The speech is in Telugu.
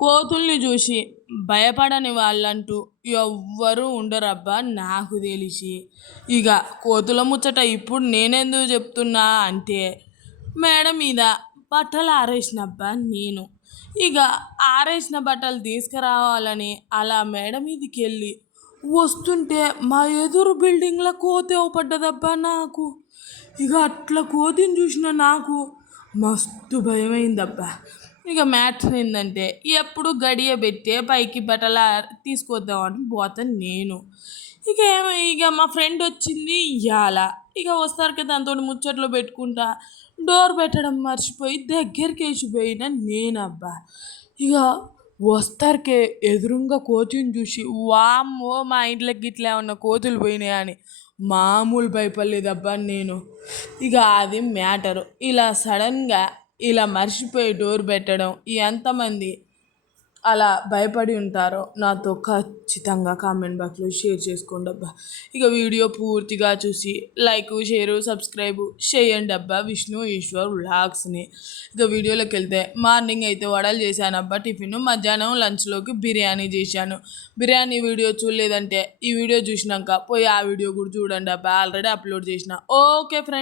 కోతుల్ని చూసి భయపడని వాళ్ళంటూ ఎవ్వరూ ఉండరబ్బా నాకు తెలిసి. ఇక కోతుల ముచ్చట ఇప్పుడు నేనెందుకు చెప్తున్నా అంటే, మేడ మీద బట్టలు ఆరేసినబ్బా నేను. ఇక ఆరేసిన బట్టలు తీసుకురావాలని అలా మేడ మీదకి వెళ్ళి వస్తుంటే మా ఎదురు బిల్డింగ్లో కోతి పడ్డదబ్బా నాకు. ఇక అట్లా కోతిని చూసిన నాకు మస్తు భయమైందబ్బా. ఇక మ్యాటర్ ఏంటంటే, ఎప్పుడు గడియ పెట్టే పైకి బట్టల తీసుకొద్దామని పోతాను నేను. ఇక మా ఫ్రెండ్ వచ్చింది ఇవాళ. ఇక వస్తారు కదా దాంతో ముచ్చట్లు పెట్టుకుంటా డోర్ పెట్టడం మర్చిపోయి దగ్గరికి వేసిపోయిన నేనబ్బా. ఇక వస్తారకే ఎదురుగా కోతిని చూసి వామ్మో మా ఇంట్లోకి ఇట్లా ఉన్న కోతులు పోయినాయని మామూలు భయపడలేదబ్బా నేను. ఇక అది మ్యాటరు. ఇలా సడన్గా ఇలా మర్చిపోయి డోర్ పెట్టడం ఎంతమంది అలా భయపడి ఉంటారో నాతో ఖచ్చితంగా కామెంట్ బాక్స్లో షేర్ చేసుకోండి అబ్బా. ఇక వీడియో పూర్తిగా చూసి లైక్ షేరు సబ్స్క్రైబ్ చేయండి అబ్బా విష్ణు ఈశ్వర్ వ్లాగ్స్ని. ఇక వీడియోలోకి వెళ్తే మార్నింగ్ అయితే వడలు చేశాను అబ్బా టిఫిన్. మధ్యాహ్నం లంచ్లోకి బిర్యానీ చేశాను. బిర్యానీ వీడియో చూడలేదంటే ఈ వీడియో చూసినాక పోయి ఆ వీడియో కూడా చూడండి అబ్బా, ఆల్రెడీ అప్లోడ్ చేసిన. Okay friends.